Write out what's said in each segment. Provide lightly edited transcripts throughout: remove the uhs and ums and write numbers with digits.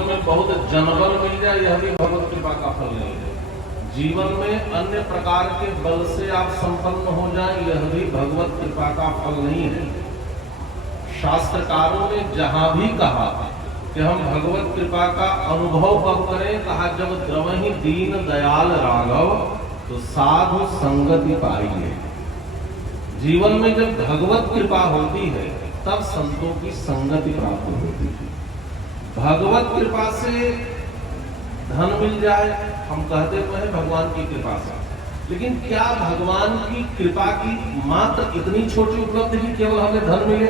में बहुत जनबल मिल जाए यह भी भगवत कृपा का फल नहीं है। जीवन में अन्य प्रकार के बल से आप संपन्न हो जाए यह भी भगवत कृपा का फल नहीं है। शास्त्रकारों ने जहां भी कहा कि हम भगवत कृपा का अनुभव कब करें, कहा जब द्रवहि दीन दयाल राघव तो साधु संगति पाइए। जीवन में जब भगवत कृपा होती है तब संतों की संगति प्राप्त होती है। भगवत कृपा से धन मिल जाए, हम कहते तो हैं भगवान की कृपा से, लेकिन क्या भगवान की कृपा की मात्र इतनी छोटी उपलब्धि की केवल हमें धन मिले,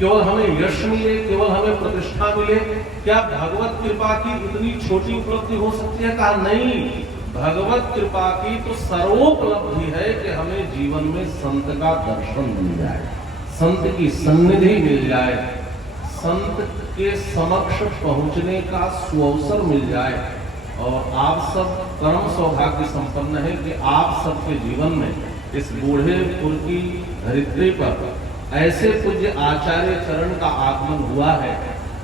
केवल हमें यश मिले, केवल हमें प्रतिष्ठा मिले? क्या भगवत कृपा की इतनी छोटी उपलब्धि हो सकती है? कहा नहीं, भगवत कृपा की तो सर्वोपलब्धि है कि हमें जीवन में संत का दर्शन मिल जाए, संत की सन्निधि मिल जाए, संत के समक्ष पहुंचने का सुअवसर मिल जाए। और आप सब परम सौभाग्य संपन्न है कि आप सबके जीवन में इस बूढ़ेपुर की धरित्री पर ऐसे पूज्य आचार्य चरण का आगमन हुआ है।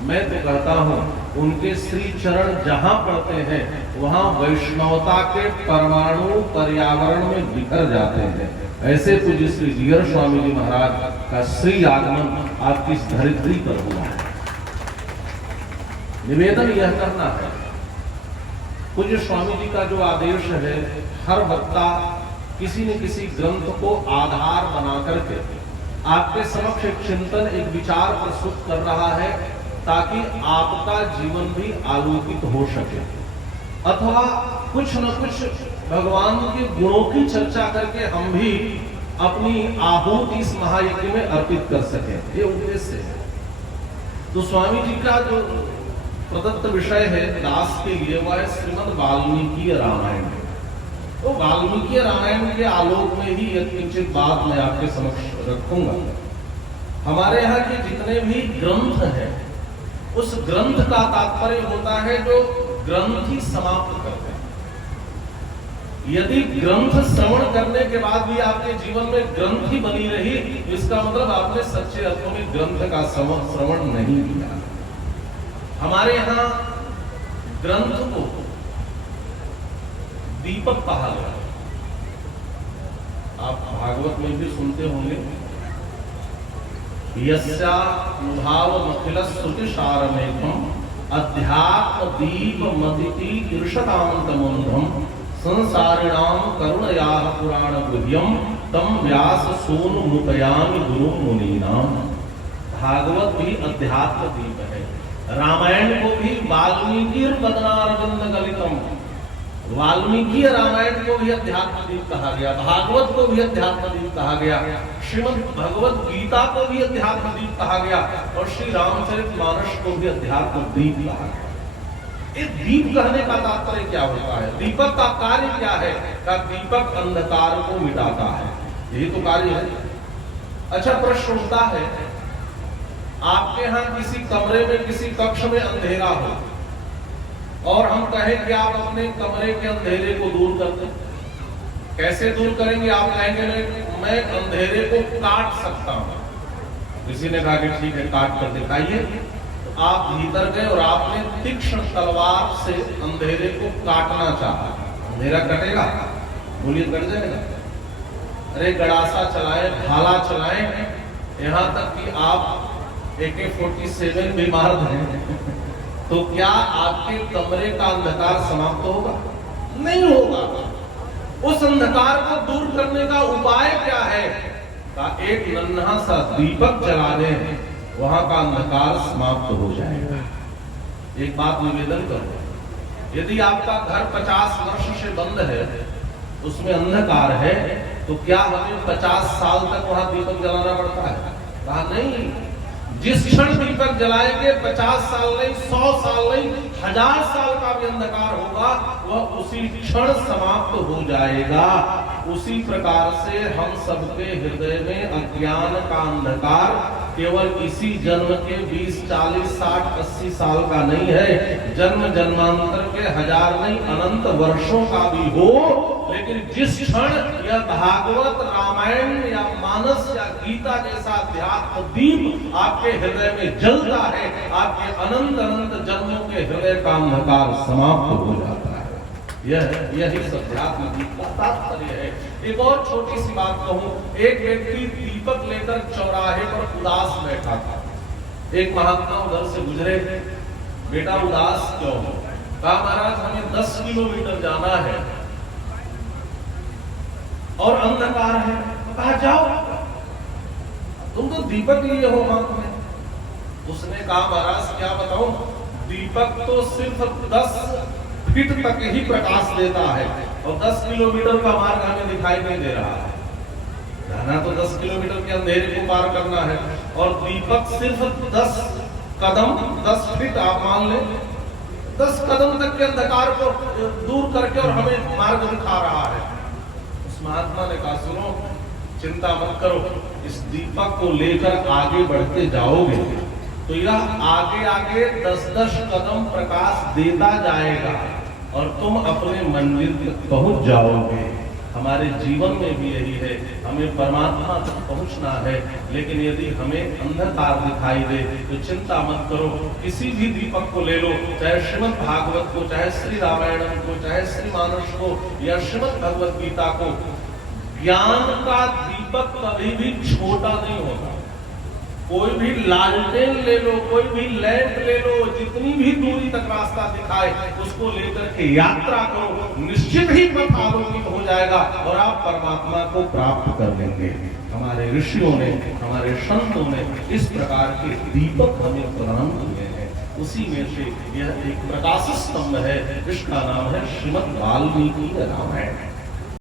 मैं तो कहता हूँ उनके श्री चरण जहाँ पड़ते हैं वहाँ वैष्णवता के परमाणु पर्यावरण में बिखर जाते हैं। ऐसे पूज्य श्री जीयर स्वामी जी महाराज का श्री आगमन आपकी इस धरित्री पर हुआ है। निवेदन यह करना है, पूज्य स्वामी जी का जो आदेश है, हर वक्ता किसी न किसी ग्रंथ को आधार बना करके आपके समक्ष एक चिंतन, एक विचार प्रस्तुत कर रहा है ताकि आपका जीवन भी आलोकित हो सके, अथवा कुछ न कुछ भगवान के गुणों की चर्चा करके हम भी अपनी आहुति इस महायज्ञ में अर्पित कर सके, ये उद्देश्य है। तो स्वामी जी का जो प्रदत्त विषय है दास के लिए वह है श्रीमद् वाल्मीकि रामायण। तो वाल्मीकि रामायण के आलोक में ही एक किंचित बात मैं आपके समक्ष रखूंगा। हमारे यहाँ के जितने भी ग्रंथ हैं उस ग्रंथ का तात्पर्य होता है जो ग्रंथ ही समाप्त करते हैं। यदि ग्रंथ श्रवण करने के बाद भी आपके जीवन में ग्रंथ ही बनी रही, इसका मतलब आपने सच्चे अर्थों में ग्रंथ का श्रवण नहीं किया। हमारे यहाँ ग्रंथ को दीपक कहा गया। आप भागवत में भी सुनते होंगे, यस्यानुभावमखिल श्रुतिसारमेकम् अध्यात्म दीप मदिति ईर्षतान्तमन्धम् संसारिणां करुणयाः पुराण गुह्यम् तम व्यास सूनु मुकयामि गुरु मुनीनाम। भागवत भी अध्यात्म दीप है। रामायण को भी वाल्मीकि वदनारविंद गलितम, वाल्मीकि रामायण को भी अध्यात्म दीप कहा गया, भागवत को भी अध्यात्म दीप कहा गया, श्रीमद् भगवत गीता को भी अध्यात्म दीप कहा गया और श्री रामचरितमानस को भी अध्यात्म दीप कहा गया। इस दीप कहने का तात्पर्य क्या होता है? दीपक का कार्य क्या है? का दीपक अंधकार को मिटाता है, यही तो कार्य है। अच्छा, प्रश्न उठता है, आपके यहाँ किसी कमरे में, किसी कक्ष में अंधेरा हो और हम कहें कि आप अपने कमरे के अंधेरे को दूर कर दें, कैसे दूर करेंगे? आप कहेंगे मैं अंधेरे को काट सकता हूं। किसी ने कहा कि ठीक है, काट कर दिखाइए। तो आप भीतर गए और आपने तीक्ष्ण तलवार से अंधेरे को काटना चाहा, अंधेरा कटेगा? बोलिए, कट जाएगा? अरे गड़ासा चलाएं, भाला चलाएं, यहां तक कि आप AK-47 भी मार दें तो क्या आपके कमरे का अंधकार समाप्त होगा? नहीं होगा। उस अंधकार को दूर करने का उपाय क्या है? का एक नन्हा सा दीपक जला दें, वहां का अंधकार समाप्त हो जाएगा। एक बात निवेदन करो, यदि आपका घर 50 वर्ष से बंद है, उसमें अंधकार है, तो क्या हमें 50 साल तक वहां दीपक जलाना पड़ता है? कहा नहीं, जिस क्षण दीपक जलाएंगे 50 साल नहीं, 100 साल नहीं, 1000 साल का भी अंधकार होगा, वह उसी क्षण समाप्त हो जाएगा। उसी प्रकार से हम सबके हृदय में अज्ञान का अंधकार केवल इसी जन्म के 20, 40, 60, 80 साल का नहीं है, जन्म जन्मांतर के हजार नहीं अनंत वर्षों का भी हो, लेकिन जिस क्षण यह भागवत, रामायण या मानस या गीता जैसा अध्यात्म दीप आपके हृदय में जलता है, आपके अनंत अनंत जन्मों के हृदय का अंधकार समाप्त हो जाता है। यही अध्यात्म दीप का तात्पर्य है। एक और छोटी सी बात कहूं, एक व्यक्ति दीपक लेकर चौराहे पर उदास बैठा था। एक महात्मा उधर से गुजरे, बेटा उदास क्यों हो? कहा महाराज हमें 10 किलोमीटर जाना है और अंधकार है। कहा जाओ, तुम तो दीपक लिए हो हाथ में। उसने कहा महाराज क्या बताऊं, दीपक तो सिर्फ 10 फीट तक ही प्रकाश देता है और 10 किलोमीटर का मार्ग हमें दिखाई नहीं दे रहा है। जाना तो 10 किलोमीटर के अंधेरे को पार करना है और दीपक सिर्फ 10 कदम, 10 फीट आप मान ले, 10 कदम तक के अंधकार को दूर करके और हमें मार्ग दिखा रहा है। उस महात्मा ने कहा सुनो, चिंता मत करो, इस दीपक को लेकर आगे बढ़ते जाओगे तो यह आगे आगे 10-10 कदम प्रकाश देता जाएगा और तुम अपने मंजिल तक पहुंच जाओगे। हमारे जीवन में भी यही है, हमें परमात्मा तक पहुंचना है, लेकिन यदि हमें अंधकार दिखाई दे तो चिंता मत करो, किसी भी दीपक को ले लो, चाहे श्रीमद् भागवत को, चाहे श्री रामायण को, चाहे श्री मानस को या श्रीमद् भगवत गीता को। ज्ञान का दीपक कभी भी छोटा नहीं होता। कोई भी लालटेन ले लो, कोई भी लैंप ले लो, जितनी भी दूरी तक रास्ता दिखाए उसको लेकर के यात्रा करो, निश्चित ही पथ आलोकित हो जाएगा और आप परमात्मा को प्राप्त कर लेंगे। हमारे ऋषियों ने, हमारे संतों ने इस प्रकार के दीपक हमें प्रदान किए हैं। उसी में से यह एक प्रकाश स्तंभ है, इसका नाम है श्रीमद् वाल्मीकि रामायण।